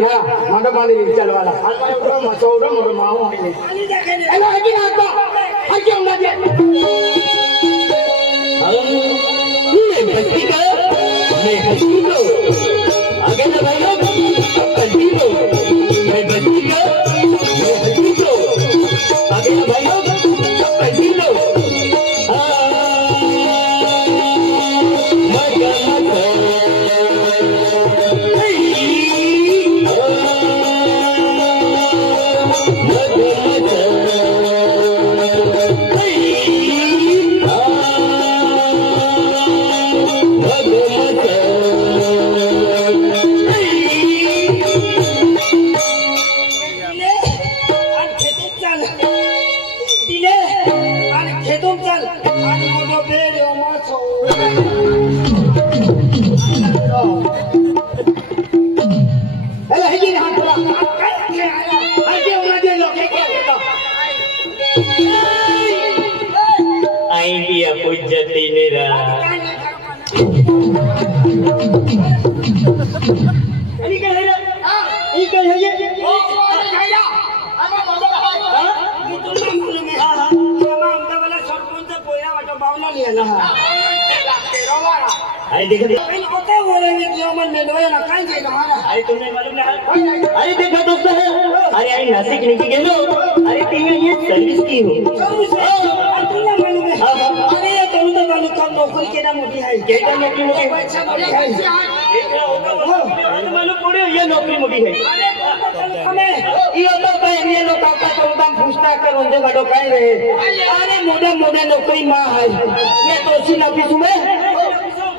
માંડો રાંધી હા માંડો બાંધી ચાલવાલા હાલમાં એવડો મોટો એવડો મોટો માવો હોય ને આની अरे देखो अरे तुमने मालूम ना अरे देखो दोस्तों अरे अरे नासिक निकल गेलो अरे टीवी ये सर्विस की हो केटा नौकरी मोटी मालूम पड़े ये नौकरी मोटी है ये तो कहीं ये એને લોકો આપતા તમતામ કરો જે ગાડો ખાઈ રહે? અરે મોડે મોડે નોકરી માં હાય ને તોસી ના પીસું મે?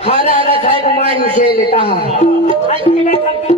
હારા હારા સાહેબમાં છે લેતા હા.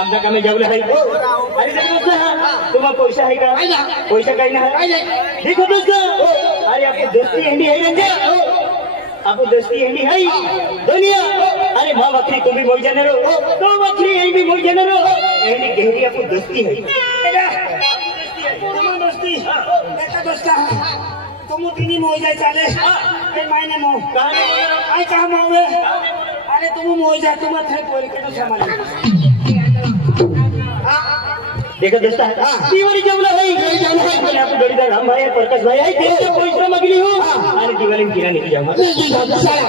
आमच्या कामे जेवले आहे अरे ते दोस्त तुम्हाला पैसा आहे का पैसा काही नाही ठीक हो दोस्त अरे आपली दोस्ती एंडी आहे रंजे आपली दोस्ती एंडी आहे दुनिया अरे माँ बकरी तुम भी मोई जाने रहो तो बकरी यही भी मोई जाने रहो एंडी गहरी आपकी दोस्ती है दोस्ती बेटा दोस्ता तुम तिनी मोई जाए चाले ते मायने मो काय काम आवे अरे तुम मोई जाए तुम्हारे पोरी के तो समझ देखो दोस्ता दिवाली जबला है जबला है मैंने आपको डोरीदार राम भाई और प्रकाश भाई है देश के पैसा मगली हो अरे दिवाली में गिरा निकल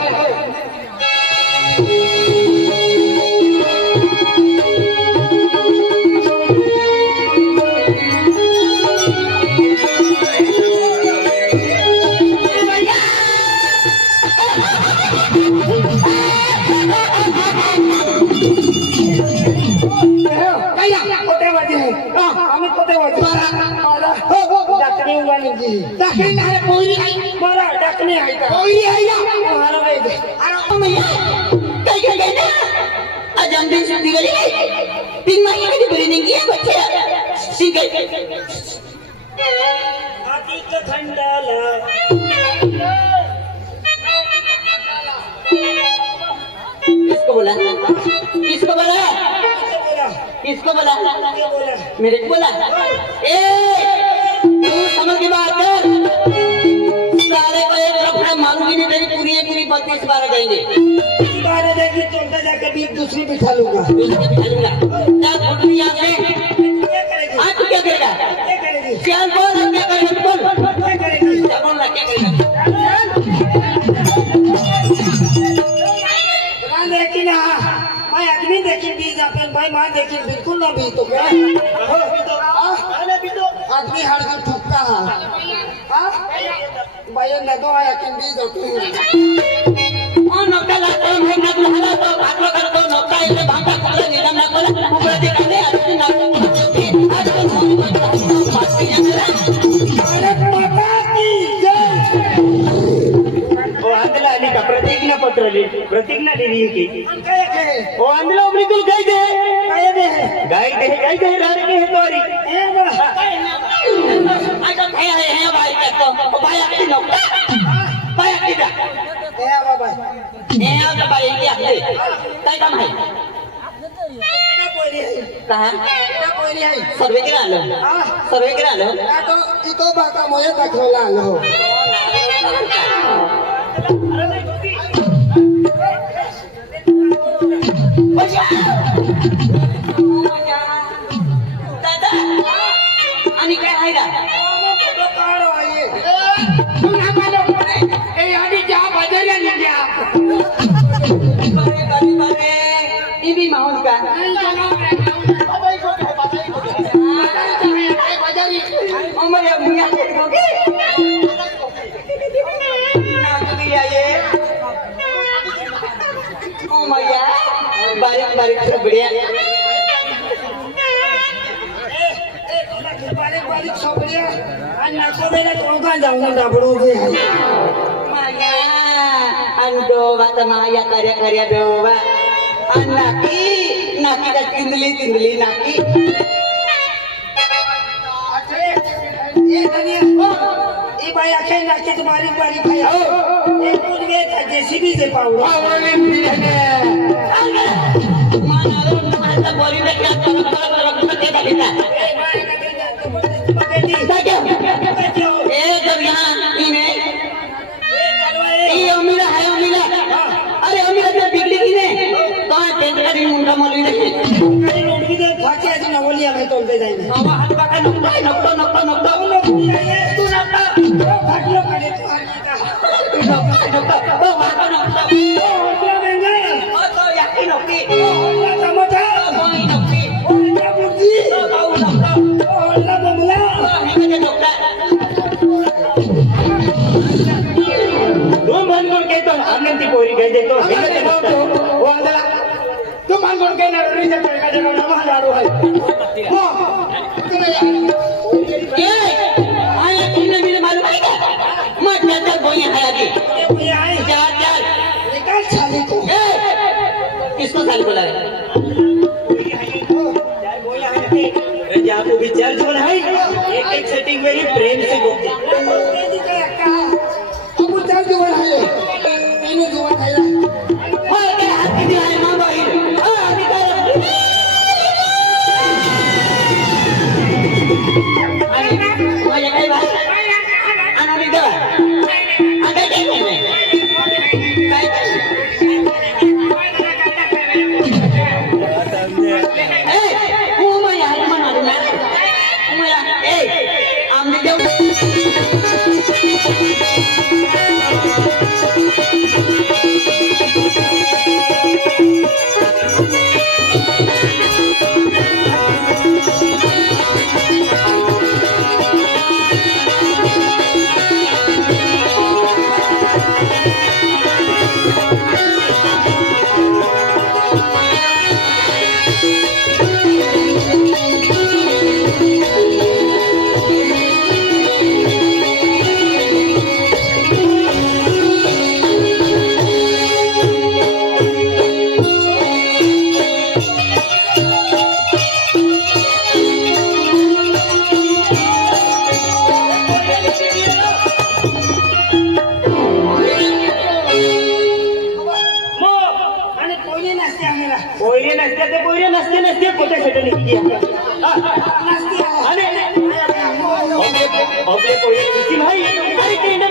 जी डकरी ना पोरी आई मारा डकने आई था पोरी आई ना मारा रे दे अरे मैया कई कई कई ना अजान दिन सुधी गई तीन महीने की बुरी नहीं है बच्चे सिंह हाथी का खंडाला किसको बोला। किसको बोला? किसको बोला? मेरे को बोला। ए! तीस बारह जाएँगे इसी बार देखी चलते जाके बीच दूसरी बिठा लूँगा। दूसरे बिठा लूँगा। क्या से क्या करेगी? हाँ तू क्या करेगा? क्या बोल क्या करेगा? बोल। क्या करेगी क्या बोल क्या करेगा? देखी ना मैं आदमी देखी बीज अपन भाई माँ देखी बिल्कुल ना बीज तो क्या? हाँ? आदमी हर ठुकता है हाँ? ભાઈ નતો આયા કે બી જતું ઓ નોકા લાગતો ભાઈ નાકલો હલાતો ભાગલો કરતો નોકા એટલે પ્રતિજ્ઞા પત્ર લે ઓ આંદલા બિલકુલ ગઈ દે. ગઈ દે. ગઈ દે રાત કામ હે સર્વે કરા લો સર્વે કરા લો તો ઈ તો બાકા મોય દાખલો લાલ હો Bibi maon ka. Patay ko na, balik-balik sa beliya. balik-balik sobriya. Anak ko bela tungkan jangan dabrugi. Maya. Ando karya-karya dewa. नाकी नाकी का किंदली किंदली नाकी ये भाई अखे नाकी तो बारीक बारीक है हो ये कूद गए था जेसीबी से पाउडर आवले फिरे ने माना તારી મુંડા મળી રહી હાથ પાકા નકડો નકડો નકડો નકડો लाडो है ए आया तुमने मेरे मालूम है क्या? मैं कहता कोई है आगे। जा जा निकाल साले को। ए किसको साले बोला है? आपको विचार जो है एक एक सेटिंग मेरी प्रेम से बोलते हैं तो विचार जो है। मैंने जो है। ওইরে নাচতে ওইরে নাচতে নাচতে কোথায় সেটা নিয়ে গিয়ে আরে ওকে ওকে ওইরে মিষ্টি ভাই আরে কেন